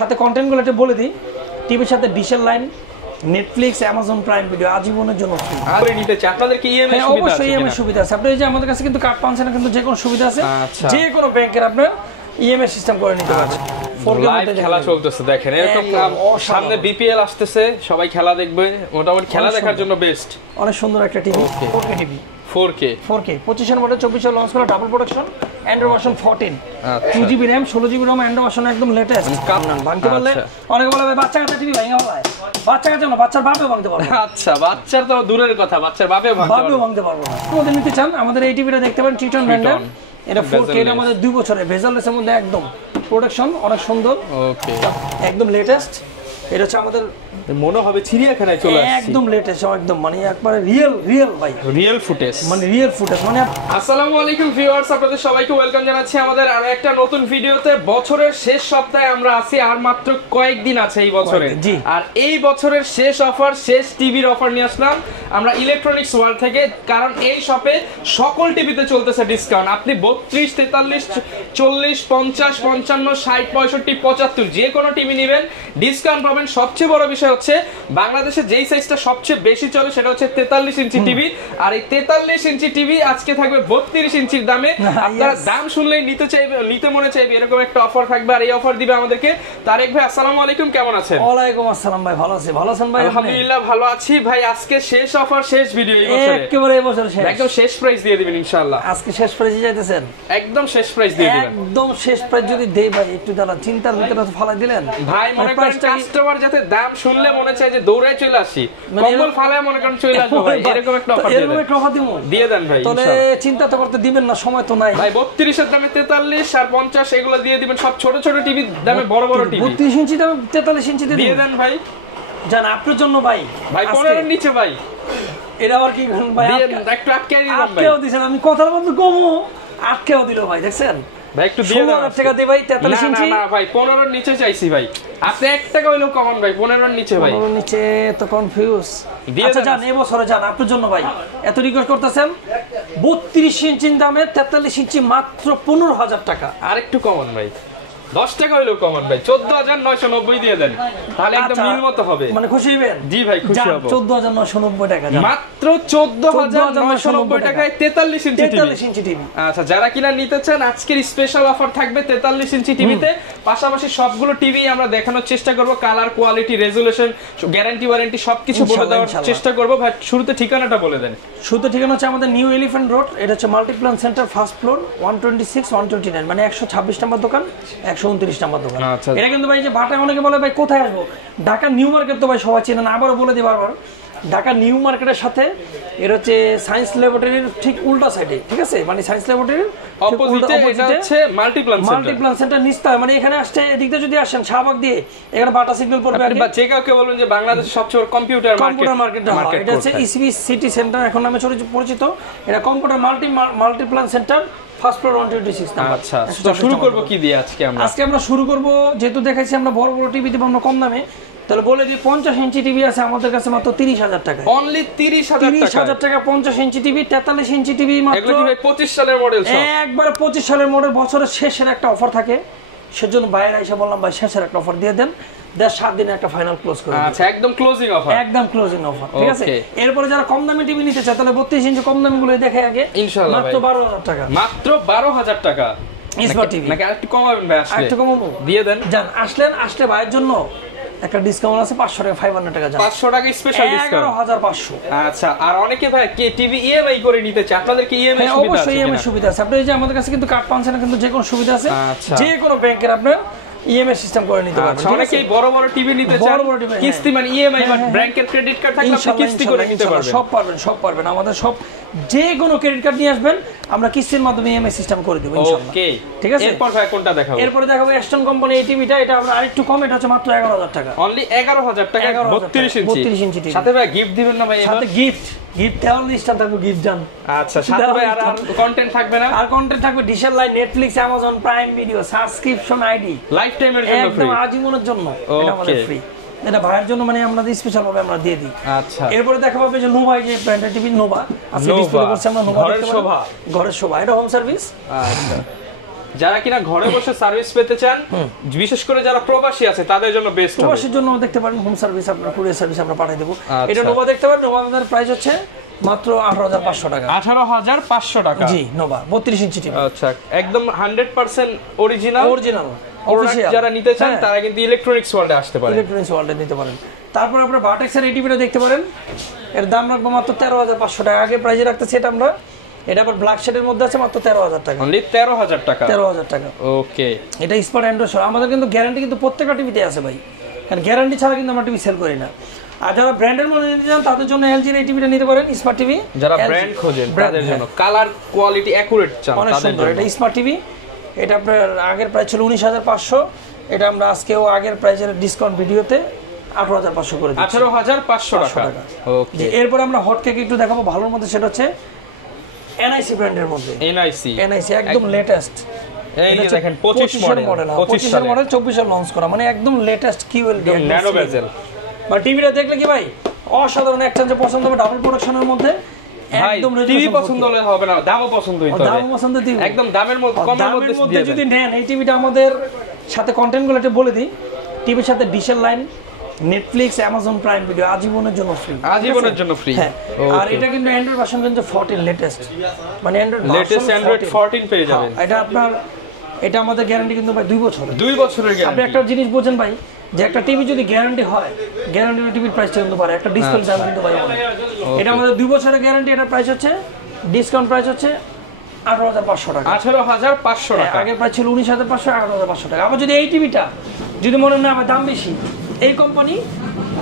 সাথে কন্টেন্টগুলো একটু বলে দিই। টিভির সাথে ডিশের line, Netflix, Amazon Prime Video আজীবনের জন্য ফ্রি। আর নিতে চাই আপনাদের কি ইএমআই সুবিধা আছে? অবশ্যই ইএমআই সুবিধা আছে। আপনি যে আমাদের কাছে কিন্তু কার্ড পাচ্ছেন না, কিন্তু যে কোনো সুবিধা আছে, যে কোনো ব্যাংকের আপনার ইএমআই সিস্টেম করে নিতে পারবেন। লাইভ খেলা চলতেছে দেখেন, এরকম সামনে বিপিএল আসতেছে, সবাই খেলা দেখবে, মোটামুটি খেলা দেখার জন্য বেস্ট। অনেক সুন্দর একটা TV, 4K TV, 4K 25 model, 24 launch করা, double production, Android version 14, 2GB RAM, 16GB ROM, Android version একদম লেটেস্ট। ভাঙতে পারলে অনেকে বলে বাচ্চা কাচ্চা টিভি ভাঙা হয়, বাচ্চা কাচ্চা না, বাচ্চার বাপেও ভাঙতে পারবে। আচ্ছা, বাচ্চার তো দূরের কথা, বাচ্চার বাপেও ভাঙতে পারবো না। আমাদের নিতে চান, আমাদের এই টিভিটা দেখতে পারেন, টিটন ব্র্যান্ডের, এটা 4K, এর মধ্যে 2 বছরের ভেজাললেসের মধ্যে একদম প্রোডাকশন অনেক সুন্দর, ওকে একদম লেটেস্ট। এটা হচ্ছে আমাদের মনে হবে চিড়িয়াখানায় চলে আসছে, একদম লেটেস্ট, একদম মানে একবারে রিয়েল ভাই, রিয়েল ফুটেজ, মানে রিয়েল ফুটেজ। মানে আসসালামু আলাইকুম ভিউয়ার্স, আপনাদের সবাইকে ওয়েলকাম জানাচ্ছি আমাদের আরো একটা নতুন ভিডিওতে। বছরের শেষ সপ্তাহে আমরা আছি, আর মাত্র কয়েকদিন আছে এই বছরে, আর এই বছরের শেষ অফার, শেষ টিভির অফার নিয়ে আসলাম আমরা ইলেকট্রনিক্স ওয়ার্ল্ড থেকে। কারণ এই শপে সকল টিভিতে চলতেছে ডিসকাউন্ট। আপনি 32, 43, 40, 50, 55, 60, 65, 75 যে কোনো টিভি নেবেন ডিসকাউন্ট পাবেন। সবচেয়ে বড় বিষয় হচ্ছে বাংলাদেশে যেই সাইজটা সবচেয়ে বেশি চলে সেটা হচ্ছে 43 ইঞ্চি টিভি, আর এই 43 ইঞ্চি টিভি আজকে থাকবে 32 ইঞ্চির দামে। আপনারা দাম শুনলেই নিতে মনে চাইবে, এরকম একটা অফার থাকবে। আর এই অফার দিবে আমাদেরকে তারেক ভাই। আসসালামু আলাইকুম, কেমন আছেন? ওয়ালাইকুম আসসালাম ভাই, ভালো আছি। ভালো আছেন ভাই? আলহামদুলিল্লাহ ভালো আছি ভাই। আজকে শেষ অফার, শেষ ভিডিও এই বছরে, একেবারে এই বছর শেষ, একদম শেষ প্রাইস দিয়ে দিবেন ইনশাআল্লাহ। আজকে শেষ প্রাইসে যাইতেছেন? একদম শেষ প্রাইস দিয়ে দিবেন, একদম শেষ প্রাইস যদি দেই ভাই, একটু দাঁড়া, চিন্তার ভিতরে তো ফালাই দিলেন ভাই। মনে করেন কাস্টমার যাতে দাম শুনলে মনে চায় যে দৌড়ায় চলে আসি, কম্বল ফালায় মনে করেন চলে আসবো ভাই, এরকম একটা অফার দিয়ে দেন ভাই। তাহলে চিন্তা তো করতে দিবেন না, সময় তো নাই ভাই। 32 এর দামে 43 আর 50 এগুলো দিয়ে দিবেন, সব ছোট ছোট টিভি দামে বড় বড় টিভি। 32 ইঞ্চি দামে 43 ইঞ্চি দিয়ে দেন ভাই। জান আপনার জন্য ভাই, ভাই 15 এর নিচে ভাই, এটা আবার কি ভাই একটু আটকে দিলাম ভাই, আটকেও দিছেন। আমি কথার মধ্যে কমো, আটকেও দিল ভাই, দেখছেন ভাই। একটু দিয়ে দেন, 16,000 টাকা দে ভাই 43 ইঞ্চি। না ভাই 15 এর নিচে চাইছি ভাই, আপনি 1 টাকা হইলো কমান ভাই, 15 এর নিচে ভাই। 15 এর নিচে তো কনফিউজ। আচ্ছা জান, এই বছরে জান আপনার জন্য ভাই, এত রিকোয়েস্ট করতেছেন, 32 ইঞ্চির দামে 43 ইঞ্চি মাত্র 15,000 টাকা। আর একটু কমান ভাই, 10 টাকা হইলো কমান ভাই, 14,990 দিয়ে দেন, তাহলে একদম মিল মতো হবে। মানে খুশি হবেন? জি ভাই খুশি হব। 14,990 টাকা, মাত্র 14,990 টাকায় 43 ইঞ্চি টিভি। আচ্ছা, যারা কিনা নিতে চান আজকের স্পেশাল অফার থাকবে 43 ইঞ্চি টিভিতে। পাশাপাশি সবগুলো টিভি আমরা দেখানোর চেষ্টা করব, colour, quality, resolution, guarantee, warranty সবকিছু বলে দেওয়ার চেষ্টা করব ভাই। শুরুতে ঠিকানাটা বলে দেন। শুরুতে ঠিকানা হচ্ছে আমাদের নিউ এলিফ্যান্ট রোড, এটা হচ্ছে মাল্টিপ্লান সেন্টার, ফার্স্ট ফ্লোর, 126, 129, মানে 126 নম্বর দোকান, 129 নম্বর দোকান। এটা কিন্তু ভাই যে বাটা, অনেকে বলে ভাই কোথায় আসবো, ঢাকা নিউ মার্কেট তো ভাই সবাই চেনেন, আবারও বলে দিই বারবার, ঢাকা নিউ মার্কেটের সাথে এর হচ্ছে সায়েন্স ল্যাবরেটরির ঠিক উল্টা সাইডে, ঠিক আছে, মানে সায়েন্স ল্যাবরেটরির অপোজিটে এটা হচ্ছে মাল্টিপ্লান সেন্টার নিস্তা। মানে এখানে আসতে এদিক দিয়ে যদি আসেন শাহবাগ দিয়ে, এখানে বাটা সিগন্যাল পড়বে। আপনি যে কাউকে বলুন যে বাংলাদেশের সবচেয়ে বড় কম্পিউটার মার্কেট, এটা হচ্ছে ইসিবি সিটি সেন্টার এখন নামে পরিচিত। এটা computer Multiplan centre, first floor, 126 number. আচ্ছা, তো শুরু করব কি দিয়ে আজকে আমরা? আজকে আমরা শুরু করব, যেহেতু দেখাইছি আমরা বড় বড় টিভি দেব আমরা কম দামে, তাহলে বলে দিই 50 ইঞ্চি টিভি আছে আমাদের কাছে মাত্র 30,000 টাকা, অনলি 30,000 টাকা। 50 ইঞ্চি টিভি, 43 ইঞ্চি টিভি মাত্র। এগুলো ভাই 25 সালের মডেল, সব একবারে 25 সালের মডেল। বছরের শেষের একটা অফার থাকে, সেজন্য বাইরে এসে বললাম ভাই শেষের একটা অফার দিয়ে দেন, 7 দিনে একটা ফাইনাল ক্লোজ করে। আচ্ছা, একদম ক্লোজিং অফার, একদম ক্লোজিং অফার, ঠিক আছে। এরপরে যারা কম দামি টিভি নিতে চায়, তাহলে 32 ইঞ্চি কম দামি গুলো দেখে আগে ইনশাআল্লাহ মাত্র 12,000 টাকা, মাত্র 12,000 টাকা স্মার্ট টিভি। নাকি আরেকটু কমাবেন ভাই? আসলে আরেকটু কমাবো, দিয়ে দেন। জান আসলে ভাইয়ের জন্য একটা ডিসকাউন্ট আছে, 500 টাকা, 500 টাকা, 500 টাকা স্পেশাল ডিসকাউন্ট, 11,500। আচ্ছা, আর অনেকে ভাই কি টিভি ইএমআই করে নিতে চায়, আপনাদের কি ইএমআই সুবিধা আছে? অবশ্যই ইএমআই সুবিধা আছে। আপনি যে আমাদের কাছে কিন্তু কার্ড পাচ্ছেন না, কিন্তু যে কোনো সুবিধা আছে, যে কোনো ব্যাংকের আপনার ইএমআই সিস্টেম করে নিতে পারবেন। অনেকেই বড় বড় টিভি নিতে চান, কিস্তি মানে ইএমআই বা ব্যাংকের ক্রেডিট কার্ড থাকলে আপনি কিস্তি করে নিতে পারবেন। সব পারবেন। আমাদের সব যে কোনো ক্রেডিট কার্ড নিয়ে আসবেন, আমরা কিস্তির মাধ্যমে ইএমআই সিস্টেম করে দেব ইনশাআল্লাহ। ওকে, ঠিক আছে। এরপর ভাই কোনটা দেখাবো? এরপর দেখাবো এস্টন কোম্পানি এই টিভিটা, এটা আমরা আরেকটু কম, এটা হচ্ছে মাত্র 11,000 টাকা, অনলি 11,000 টাকা, 32 ইঞ্চি টিভি। সাথে ভাই গিফট দিবেন না ভাই? সাথে গিফট দেওয়ার লিস্টটা থাকবে, গিফট জান। আচ্ছা, সাথে ভাই আর কন্টেন্ট থাকবে না? আর কন্টেন্ট থাকবে ডিশের line, Netflix, Amazon Prime Video, subscription ID life টাইমের জন্য ফ্রি, একদম আজীবনের জন্য, এটা আমাদের ফ্রি। এটা ভাইয়ের জন্য মানে আমরা স্পেশাল ভাবে আমরা দিয়ে দিই। আচ্ছা, এরপরে দেখা পাবে যে নোভা, যে ব্র্যান্ডের টিভি নোভা আছে, ডিসপ্লে করছে আমরা নোভা, ঘরের শোভা, এটা হোম সার্ভিস। আচ্ছা, যারা কিনা ঘরে বসে সার্ভিস পেতে চান, বিশেষ করে যারা প্রবাসী আছে তাদের জন্য বেস্ট হবে। প্রবাসীর জন্য দেখতে পারেন হোম সার্ভিস, আপনার কুরিয়ার সার্ভিস আমরা পাঠিয়ে দেব। এটা নোভা দেখতে পারেন, নোভা আমাদের প্রাইস হচ্ছে মাত্র 18,500 টাকা। 18,500 টাকা। জি, নোভা 32 ইঞ্চি টিভি। আচ্ছা, একদম 100% অরিজিনাল অফিশিয়াল। যারা নিতে চান তারা কিন্তু ইলেকট্রনিক্স ওয়ার্ল্ডে আসতে পারেন, ইলেকট্রনিক্স ওয়ার্ল্ডে নিতে পারেন। তারপর আপনারা ভার্টেক্সের এই টিভিটা দেখতে পারেন, এর দাম রাখবো মাত্র 13,500 টাকা। আগে প্রাইসে রাখতেছি এটা আমরা, এটা আবার ব্ল্যাক শেডের মধ্যে আছে, মাত্র 13,000 টাকা। অনলি 13,000 টাকা। 13,000 টাকা। ওকে, এটা স্মার্ট অ্যান্ড্রয়েড। আমাদের কিন্তু গ্যারান্টি কিন্তু প্রত্যেকটা টিভিতে আছে ভাই, কারণ গ্যারান্টি ছাড়া কিন্তু আমরা টিভি সেল করি না। আর যারা ব্র্যান্ডের মধ্যে নিতে চান তাদের জন্য এলজির এই টিভিটা নিতে পারেন, স্মার্ট টিভি। যারা ব্র্যান্ড খোঁজেন তাদের জন্য, কালার কোয়ালিটি অ্যাকুরেট চান অনেক সুন্দর। এটা স্মার্ট টিভি, এটা আপনার আগের প্রাইস ছিল 19,500, এটা আমরা আজকেও আগের প্রাইসের ডিসকাউন্ট ভিডিওতে 18,500 করে দিচ্ছি। 18,500 টাকা। ওকে, এরপর আমরা হট কেক একটু দেখাবো ভালোর মধ্যে, সেটা হচ্ছে এনআইসি ব্র্যান্ডের মধ্যে। এনআইসি একদম লেটেস্ট। এই যে দেখেন 25 মডেল, 25 মডেল 24 লঞ্চ করা, মানে একদম লেটেস্ট কিউএলডি ন্যানো বেজেল। বা টিভিটা দেখলে কি ভাই অসাধারণ, একটা যে পছন্দ হবে ডাবল প্রোডাকশনের মধ্যে, একদম টিভি পছন্দ হলে হবে না, দামও পছন্দ হইতে হবে। দাম পছন্দ দিই, একদম দামের মধ্যে, কমের মধ্যে যদি নেন এই টিভিটা, আমাদের সাথে কন্টেন্টগুলো একটু বলে দিই। টিভির সাথে ডিশের line, Netflix, Amazon Prime Video আজীবনের জন্য ফ্রি। আজীবনের জন্য ফ্রি। হ্যাঁ, আর এটা কিন্তু অ্যান্ড্রয়েড ভার্সন কিন্তু 14 লেটেস্ট, মানে লেটেস্ট অ্যান্ড্রয়েড 14 পেয়ে যাবেন। এটা আপনার, এটা আমাদের গ্যারান্টি কিন্তু ভাই 2 বছরের। 2 বছরের গ্যারান্টি। আপনি একটা জিনিস বোঝেন ভাই, যে একটা টিভি যদি গ্যারান্টি হয়, গ্যারান্টি টিভির প্রাইসটা কিন্তু পারে, একটা ডিসপ্লে দাম কিন্তু ভাই অনেক। এটা আমাদের 2 বছরের গ্যারান্টি, এটার প্রাইস হচ্ছে ডিসকাউন্ট প্রাইস হচ্ছে 18,500 টাকা। 18,500 টাকা। আগের প্রাইস ছিল 19,500, 18,500 টাকা। আবার যদি এই টিভিটা যদি মনে না হয় দাম বেশি, এই কোম্পানি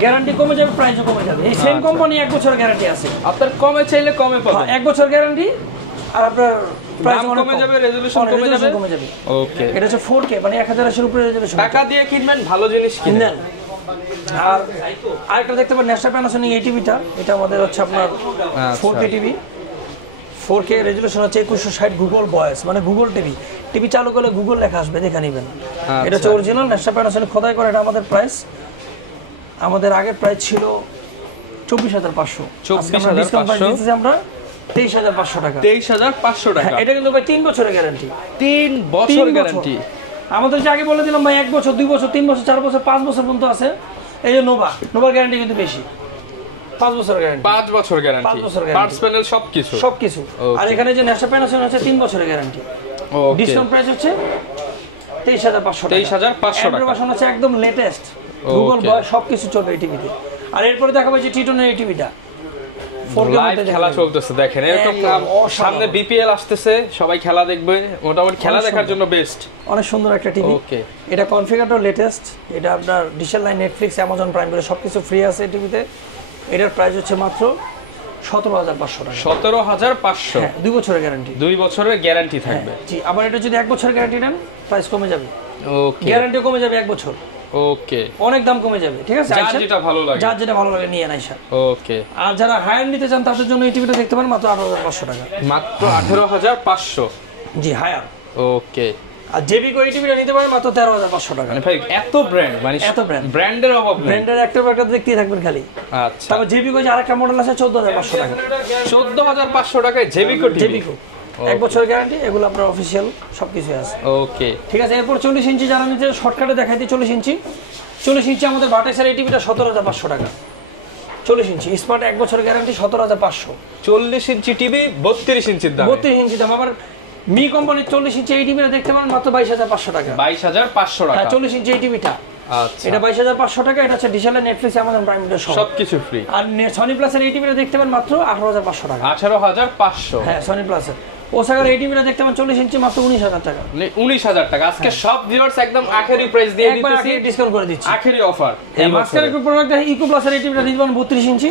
গ্যারান্টি কমে যাবে, প্রাইসও কমে যাবে। এই সেম কোম্পানি 1 বছরের গ্যারান্টি আছে, আপনার কমে চাইলে কমে পাবেন। 1 বছর গ্যারান্টি, আর আপনার প্রাইস কমে যাবে, রেজোলিউশন কমে যাবে। ওকে, এটা হচ্ছে 4K, মানে 1000 এর উপরে রেজোলিউশন। টাকা দিয়ে কিনবেন, ভালো জিনিস কিনেন। আর আরেকটা দেখতে পারেন ন্যাশনাল প্যানাসোনিক এই টিভিটা, এটা আমাদের হচ্ছে আপনার 4K টিভি। 4K রেজোলিউশন হচ্ছে 2160 গুগল ভয়েস, মানে গুগল টিভি চালু করলে গুগল লেখা আসবে, দেখে নেবেন। এটা হচ্ছে অরিজিনাল ন্যাশনাল প্যানাসোনিক খোদাই করে। এটা আমাদের প্রাইস, আমাদের আগের প্রাইস ছিল 24,500, 24,500 আমরা 23,500 টাকা। 23,500 টাকা। এটা কিন্তু ভাই 3 বছরের গ্যারান্টি। 3 বছর গ্যারান্টি। আমাদের যে আগে বলে দিলাম ভাই 1 বছর, 2 বছর, 3 বছর, 4 বছর, 5 বছর পর্যন্ত আছে। এই যে নোভা গ্যারান্টি কিন্তু বেশি, 5 বছরের গ্যারান্টি। 5 বছর গ্যারান্টি, 5 বছর গ্যারান্টি, পার্টস প্যানেল সবকিছু। আর এখানে যে ন্যাশনাল প্যানাসোনিক আছে 3 বছরের গ্যারান্টি। ডিসকাউন্ট প্রাইস হচ্ছে 23,500 টাকা। 23,500 টাকা। ভার্সন আছে একদম লেটেস্ট, গুগল ভয়েস সবকিছু চলবে এই টিভিতে। আর এরপরে দেখাবো যে টিটনের এই টিভিটা, লাইভ খেলা চলতেছে দেখেন, এরকম সামনে বিপিএল আসতেছে, সবাই খেলা দেখবে, মোটামুটি খেলা দেখার জন্য বেস্ট। অনেক সুন্দর একটা টিভি। ওকে, এটা কনফিগারেটর লেটেস্ট, এটা আপনার ডিশের line, Netflix, Amazon Prime Video সবকিছু ফ্রি আছে এই টিভিতে। এটার প্রাইস হচ্ছে মাত্র 17,500 টাকা। 17,500। 2 বছরের গ্যারান্টি। 2 বছরের গ্যারান্টি থাকবে। জি, আবার এটা যদি 1 বছরের গ্যারান্টি নেন, প্রাইস কমে যাবে। ওকে, গ্যারান্টি কমে যাবে 1 বছর। ওকে, অনেক দাম কমে যাবে। ঠিক আছে, যার যেটা ভালো লাগে নিয়ে আইসা। ওকে, আর যারা হায়ার নিতে চান তাদের জন্য এই টিভিটা দেখতে পারেন মাত্র 18,500 টাকা। মাত্র 18,500। জি, হায়ার। ওকে, আর জেবিকো এই টিভিটা নিতে পারেন মাত্র 13,500 টাকা। মানে ভাই এত ব্র্যান্ড, মানে এত ব্র্যান্ডের অভাব নেই। ব্র্যান্ডের একটা দেখতেই থাকবেন খালি। আচ্ছা, তারপর জেবিকো যে আরেকটা মডেল আছে 14,500 টাকা। 14,500 টাকায় জেবিকো। 1 বছরের গ্যারান্টি, এগুলো আপনার অফিশিয়াল সবকিছু আছে। ওকে, ঠিক আছে। এরপর 40 ইঞ্চি যারা নিতে শর্টকাটে দেখাই দিই, 40 ইঞ্চি আমাদের ভার্টেক্সের এই টিভিটা 17,500 টাকা। 40 ইঞ্চি স্মার্ট 1 বছরের গ্যারান্টি, 17,500। 40 ইঞ্চি টিভি 32 ইঞ্চির দাম। 32 ইঞ্চি দাম। আবার মি কোম্পানির 40 ইঞ্চি এই টিভিটা দেখতে পারেন মাত্র 22,500 টাকা। 22,500 টাকা। হ্যাঁ, 40 ইঞ্চি এই টিভিটা। আচ্ছা, এটা 22,500 টাকা। এটা হচ্ছে ডিশের line, Netflix, Amazon Prime Video সবকিছু ফ্রি। আর সনি প্লাসের এই টিভিটা দেখতে পারেন মাত্র 18,500 টাকা। 18,500। হ্যাঁ, সনি প্লাসের। ওসাকার এই টিভিটা দেখতে পারেন 40 ইঞ্চি মাত্র 19,000 টাকা। 19,000 টাকা। আজকে সব ভিউয়ার্স একদম আখেরি প্রাইস দিয়ে দিতেছি, ডিসকাউন্ট করে দিচ্ছি, আখেরি অফার। এই মাস্টার একটু প্রোডাক্ট ইকো প্লাসের এই টিভিটা দিতে পারেন 32 ইঞ্চি,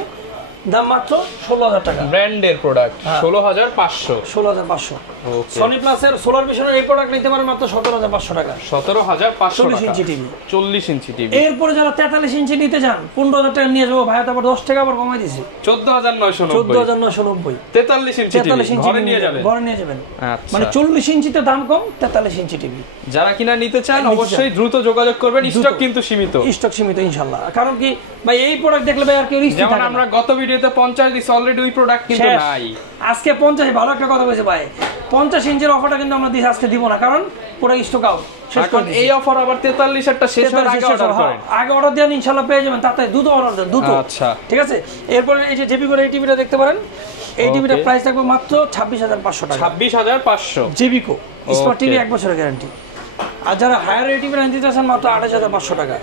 দাম মাত্র 16,000 টাকা। ব্র্যান্ডের প্রোডাক্ট 16,500। 16,500। ওকে, সনি প্লাসের সোলার ভিশনের এই প্রোডাক্ট নিতে পারেন মাত্র 17,500 টাকা। 17,500 40 ইঞ্চি টিভি। 40 inch TV. এরপরে যারা 43 ইঞ্চি নিতে চান 15,000 টাকা নিয়ে যাবো ভাই, তারপর 10 টাকা আবার কমাই দিছি, 14,990। 14,990। 43 ইঞ্চি টিভি ঘরে নিয়ে যাবেন। আচ্ছা, মানে 40 ইঞ্চিতে দাম কম, 43 ইঞ্চি টিভি। যারা কিনা নিতে চান অবশ্যই দ্রুত যোগাযোগ করবেন, স্টক কিন্তু সীমিত। স্টক সীমিত ইনশাআল্লাহ। কারণ কি ভাই, এই প্রোডাক্ট দেখলে ভাই আর কেউ রিস্ক, যেমন আমরা গত ভিডিও ভিডিওতে 50 দিছি অলরেডি ওই প্রোডাক্ট কিন্তু নাই। আজকে 50 ভালো একটা কথা কইছে ভাই, 50 ইঞ্চির অফারটা কিন্তু আমরা দিছি, আজকে দিব না, কারণ পুরো স্টক আউট। এখন এই অফার আবার 43 এরটা শেষ হওয়ার আগে অর্ডার করেন, আগে অর্ডার দেন ইনশাআল্লাহ পেয়ে যাবেন, তাতে দ্রুত অর্ডার দেন, দ্রুত। আচ্ছা ঠিক আছে। এরপর এই যে জেবি করে এই টিভিটা দেখতে পারেন, এই টিভিটার প্রাইস থাকবে মাত্র 26500 টাকা। 26500 জেবিকো স্মার্ট টিভি 1 বছরের গ্যারান্টি। আর যারা হায়ার এই টিভিটা নিতে চাচ্ছেন মাত্র 28500 টাকা।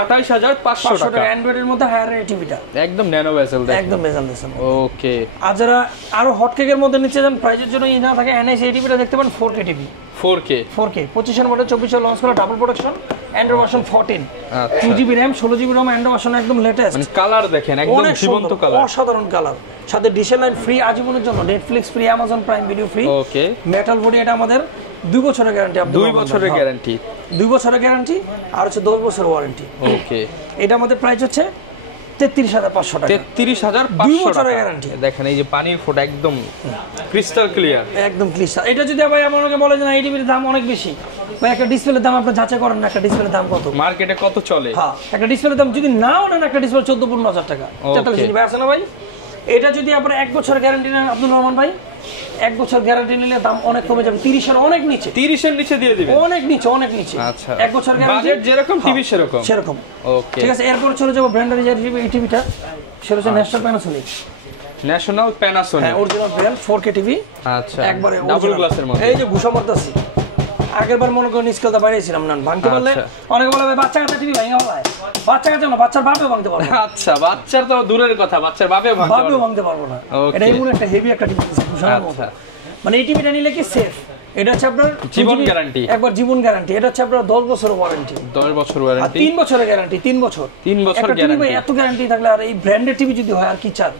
28500 টাকা অ্যান্ড্রয়েডের মধ্যে হায়ার এই টিভিটা একদম ন্যানো ভেসেল, একদম ভেসেল দেখছেন। ওকে। আর যারা আরো হট কেকের মধ্যে নিচে যান, প্রাইজের জন্য না থাকে এনএস এই টিভিটা দেখতে পান 4K TV. 4K 25 model 24 launch করা, double production, Android version 14, 2GB RAM 16GB ROM, Android version একদম লেটেস্ট। মানে কালার দেখেন একদম জীবন্ত কালার, অসাধারণ কালার, সাথে ডিশ লাইন ফ্রি আজীবনের জন্য, Netflix free, Amazon Prime Video free. Okay. Metal body, এটা আমাদের 2 বছরের গ্যারান্টি। 2 বছরের গ্যারান্টি, 2 বছরের গ্যারান্টি, আর হচ্ছে 10 বছরের ওয়ারেন্টি। ওকে। এটা আমাদের প্রাইস হচ্ছে 33500 টাকা। 33500 টাকা গ্যারান্টি। দেখেন এই যে পানির ফোঁটা একদম ক্রিস্টাল ক্লিয়ার, একদম ক্লিয়ার। এটা যদি ভাই আমাকে বলে যে না এই টিভির দাম অনেক বেশি, ভাই একটা ডিসপ্লের দাম আপনি যাচাই করেন না, একটা ডিসপ্লের দাম কত মার্কেটে কত চলে। হ্যাঁ, একটা ডিসপ্লের দাম যদি নাও নেন, একটা ডিসপ্লে 14-15 টাকা, 43 ইঞ্চি আছে না ভাই। এটা যদি আপনার 1 বছরের গ্যারান্টি নেন আব্দুল রহমান ভাই, 1 বছর গ্যারান্টি নিলে দাম অনেক কমে যাবে, 30 এর অনেক নিচে, 30 এর নিচে দিয়ে দিবেন, অনেক নিচে, অনেক নিচে। আচ্ছা, 1 বছর গ্যারান্টি, বাজেট যেরকম টিভি সেরকম সেরকম। ওকে, ঠিক আছে। এরপর চলে যাব ব্র্যান্ডের যে টিভিটা, সেটা হচ্ছে ন্যাশনাল প্যানাসোনিক। ন্যাশনাল প্যানাসোনিক, হ্যাঁ, অরিজিনাল ব্র্যান্ড 4K টিভি। আচ্ছা, একবারে ডাবল গ্লাসের মধ্যে। এই যে ঘুষা মারতাছি, আগেরবার মনে করেন স্কেলটা বাড়িয়েছিলাম না, ভাঙতে পারলে অনেকে বলে ভাই বাচ্চা কাচ্চা টিভি ভাঙা হয়, বাচ্চা কাচ্চা না, বাচ্চার বাপেও ভাঙতে পারবে। আচ্ছা, বাচ্চার তো দূরের কথা, বাচ্চার বাপেও ভাঙতে পারবো না। এটা এমন একটা হেভি একটা টিভি, ঘুষার মতো। মানে এই টিভিটা নিলে কি সেফ, এটা হচ্ছে আপনার জীবন গ্যারান্টি, একবার জীবন গ্যারান্টি। এটা হচ্ছে আপনার 10 বছরের ওয়ারেন্টি, 10 বছর ওয়ারেন্টি, 3 বছরের গ্যারান্টি, 3 বছর গ্যারান্টি। এত গ্যারান্টি থাকলে আর এই ব্র্যান্ডের টিভি যদি হয় আর কি চান।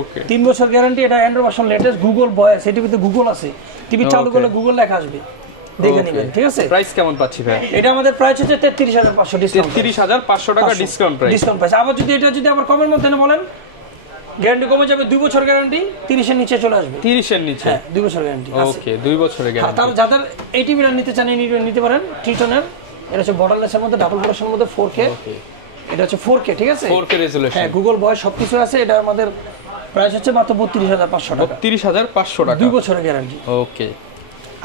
ওকে, 3 বছর গ্যারান্টি। এটা Android version latest, Google voice, এই টিভিতে গুগল আছে, টিভি চালু করলে গুগল লেখা আসবে, দেখে নেবেন। ঠিক আছে। প্রাইস কেমন পাচ্ছি ভাই? এটা আমাদের প্রাইস হচ্ছে 33500 ডিসকাউন্ট, 33500 টাকা ডিসকাউন্ট প্রাইস, ডিসকাউন্ট প্রাইস। আবার যদি এটা যদি আবার কমের মধ্যে না বলেন, গ্যারান্টি কমে যাবে, 2 বছর গ্যারান্টি, 30 এর নিচে চলে আসবে, 30 এর নিচে। হ্যাঁ, 2 বছর গ্যারান্টি। ওকে, 2 বছরের গ্যারান্টি। তাহলে যাদের এই টিভিটা নিতে চান নিতে পারেন ট্রিটনের। এটা হচ্ছে বর্ডারলেসের মধ্যে, ডাবল প্রোডাকশনের মধ্যে 4K। এটা হচ্ছে 4K, ঠিক আছে, 4K রেজোলিউশন, হ্যাঁ, গুগল ভয়েস সবকিছু আছে। এটা আমাদের প্রাইস হচ্ছে মাত্র 32500 টাকা, 32500 টাকা, 2 বছরের গ্যারান্টি। ওকে।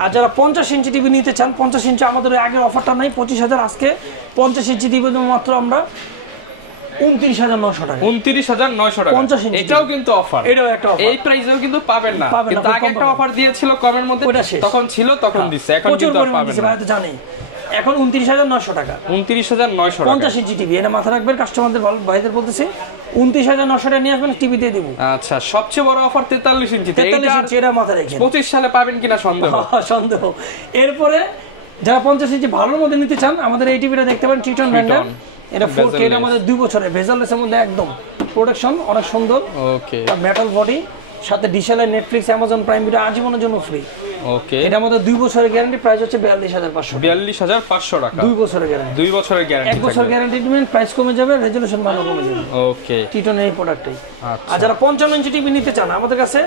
আর যারা 50 ইঞ্চি টিভি নিতে চান, 50 ইঞ্চি আমাদের আগের অফারটা নাই 25000, আজকে 50 ইঞ্চি টিভি মাত্র আমরা 29900 টাকা, 29900 টাকা। 50 ইঞ্চি, এটাও কিন্তু অফার, এটাও একটা অফার। এই প্রাইসেও কিন্তু পাবেন না, কিন্তু আগে একটা অফার দিয়েছিল কমের মধ্যে, তখন ছিল, তখন দিছে, এখন কিন্তু আর পাবেন না, ভাই তো জানেই। এখন 29900 টাকা, 29900 টাকা 50 ইঞ্চি টিভি। এটা মাথা রাখবেন, কাস্টমারদের ভাইদের বলতেছি 29900 টাকা নিয়ে আসবেন, টিভি দিয়ে দিব। আচ্ছা, সবচেয়ে বড় অফার 43 ইঞ্চি, 43 ইঞ্চি, এটা মাথা রাখেন। 25 সালে পাবেন কিনা সন্দেহ। সন্দেহ। এরপরে যারা 50 ইঞ্চি ভালোর মধ্যে নিতে চান, আমাদের এই টিভিটা দেখতে পারেন, ট্রিটন ব্র্যান্ডের। এটা 4K, এর আমাদের 2 বছরের ভেজালের মধ্যে একদম প্রোডাকশন অনেক সুন্দর। ওকে, মেটাল বডি, সাথে ডিশেলার, নেটফ্লিক্স, অ্যামাজন প্রাইম ভিডিও আজীবনের জন্য ফ্রি। ওকে, এটা আমাদের 2 বছরের গ্যারান্টি, প্রাইস হচ্ছে 42500, 42500 টাকা, 2 বছরের গ্যারান্টি, 2 বছরের গ্যারান্টি, 1 বছর গ্যারান্টি দিবেন, প্রাইস কমে যাবে, রেজোলিউশন ভালো কমে যাবে। ওকে, টিটনের এই প্রোডাক্টটাই। আর যারা 55 ইঞ্চি টিভি নিতে চান, আমাদের কাছে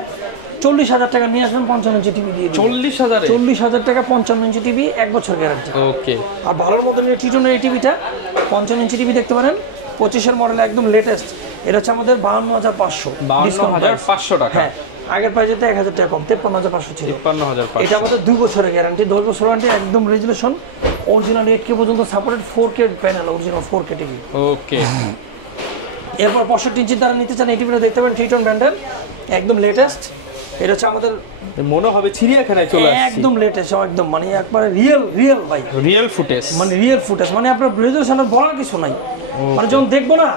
40000 টাকা নিয়ে আসবেন, 55 ইঞ্চি টিভি দিয়ে 40000 টাকা 55 ইঞ্চি টিভি, 1 বছর গ্যারান্টি। ওকে। আর ভালোর মতো নিয়ে টিটনের এই টিভিটা 55 ইঞ্চি টিভি দেখতে পারেন, 25 এর মডেল, একদম লেটেস্ট। এটা হচ্ছে আমাদের 52500, 52500 টাকা। হ্যাঁ, আগের প্রাইসে 1000 টাকা কম, 53500 ছিল। 53500। এটা আমাদের 2 বছরের গ্যারান্টি, 10 বছর ওয়ারেন্টি, একদম রেজোলিউশন, অরিজিনাল 8K পর্যন্ত supported, 4K panel, original 4K TV. Okay. এরপর 65 ইঞ্চি দ্বারা নিতে চান, এই টিভিটা দেখতে পারেন, ট্রিটন ব্র্যান্ডের, একদম লেটেস্ট। এটা হচ্ছে আমাদের মনে হবে চিড়িয়াখানায় চলে আসছে, একদম লেটেস্ট, একদম মানে একবারে রিয়েল ভাই, রিয়েল ফুটেজ, মানে রিয়েল ফুটেজ, মানে আপনার রেজোলিউশনের বলার কিছু নাই, মানে যখন দেখবো না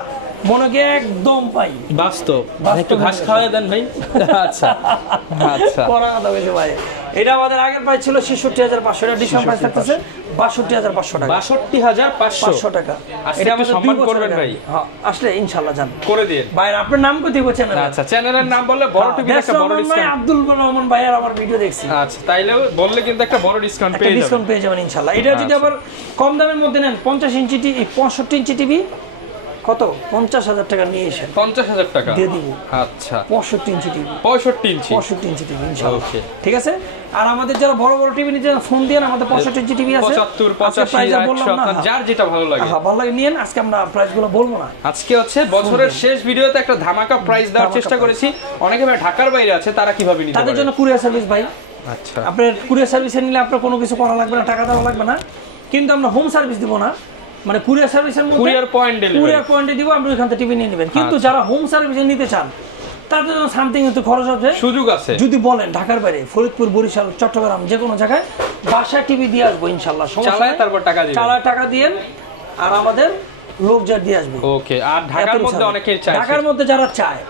মনে হয় একদম ভাই বাস্তব। একটু ঘাস খাওয়ায় দেন ভাই। আচ্ছা আচ্ছা, পড়া কথা হয়েছে ভাই। এটা আমাদের আগের প্রাইস ছিল 66500, এটা ডিসকাউন্ট প্রাইস থাকতেছে 62500 টাকা, 62500 টাকা। এটা আমাদের সম্মান করবেন ভাই। হ্যাঁ, আসলে ইনশাআল্লাহ জান করে দিন ভাই। আপনার নাম কত দিব চ্যানেল? আচ্ছা, চ্যানেলের নাম বললে বড় টিভির একটা বড় ডিসকাউন্ট। আব্দুল রহমান ভাই আর আমার ভিডিও দেখছি। আচ্ছা, তাইলে বললে কিন্তু একটা বড় ডিসকাউন্ট পেয়ে যাবেন ইনশাআল্লাহ। এটা যদি আবার কম দামের মধ্যে নেন, 50 ইঞ্চি টিভি, 65 ইঞ্চি টিভি কত 50,000 টাকা নিয়ে এসেন, 50,000 টাকা দিয়ে দিব। আচ্ছা 65 ইঞ্চি টিভি, 65 ইঞ্চি টিভি ইনশাআল্লাহ। ওকে ঠিক আছে। আর আমাদের যারা বড় বড় টিভি নিতে ফোন দিয়ে আমাদের 65 ইঞ্চি টিভি আছে, 75 85 100 আপনার যার যেটা ভালো লাগে, হ্যাঁ ভালো লাগে নিয়েন। আজকে আমরা প্রাইসগুলো বলবো না, আজকে হচ্ছে বছরের শেষ ভিডিওতে একটা ধামাকা প্রাইস দেওয়ার চেষ্টা করেছি। অনেকে ভাই ঢাকার বাইরে আছে, তারা কিভাবে নিতে পারে? তাদের জন্য কুরিয়ার সার্ভিস ভাই। আচ্ছা, আপনার কুরিয়ার সার্ভিসে নিলে আপনার কোনো কিছু করা লাগবে না, টাকা দেওয়া লাগবে না, কিন্তু আমরা হোম সার্ভিস দিব না। মানে কুরিয়ার সার্ভিসের মধ্যে কুরিয়ার পয়েন্টে দিব, আপনি ওখান থেকে টিভি নিয়ে নেবেন। কিন্তু যারা হোম সার্ভিসে নিতে চান তাদের জন্য সামথিং একটু খরচ আছে, সুযোগ আছে। যদি বলেন ঢাকার বাইরে ফরিদপুর, বরিশাল, চট্টগ্রাম যে কোনো জায়গায় বাসায় টিভি দিয়ে আসবো ইনশাআল্লাহ। চালায় তারপর টাকা দিবেন, চালায় টাকা দিয়েন আর আমাদের লোক যা দিয়ে আসবে। ওকে। আর ঢাকার মধ্যে অনেকেই চায়, ঢাকার মধ্যে যারা চায়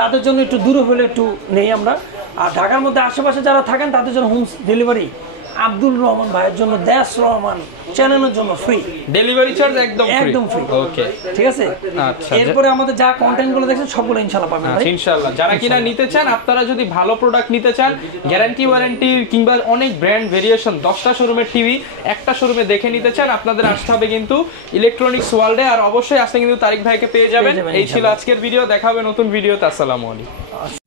তাদের জন্য একটু দূরে হলে একটু নেই আমরা। আর ঢাকার মধ্যে আশেপাশে যারা থাকেন তাদের জন্য হোম ডেলিভারি আব্দুল রহমান ভাইয়ের জন্য, দেশ রহমান চ্যানেলের জন্য ফ্রি ডেলিভারি চার্জ, একদম ফ্রি। ওকে, ঠিক আছে। আচ্ছা, এরপরে আমাদের যা কন্টেন্ট গুলো দেখছেন সবগুলো ইনশাআল্লাহ পাবেন ভাই, ইনশাআল্লাহ। যারা কিনা নিতে চান, আপনারা যদি ভালো প্রোডাক্ট নিতে চান, গ্যারান্টি ওয়ারেন্টি কিংবা অনেক ব্র্যান্ড ভেরিয়েশন, 10টা শোরুমের টিভি একটা শোরুমে দেখে নিতে চান, আপনাদের আসতে হবে কিন্তু ইলেকট্রনিক্স ওয়ার্ল্ডে। আর অবশ্যই আসলে কিন্তু তারিক ভাইকে পেয়ে যাবেন। এই ছিল আজকের ভিডিও, দেখা হবে নতুন ভিডিওতে। আসসালামু আলাইকুম।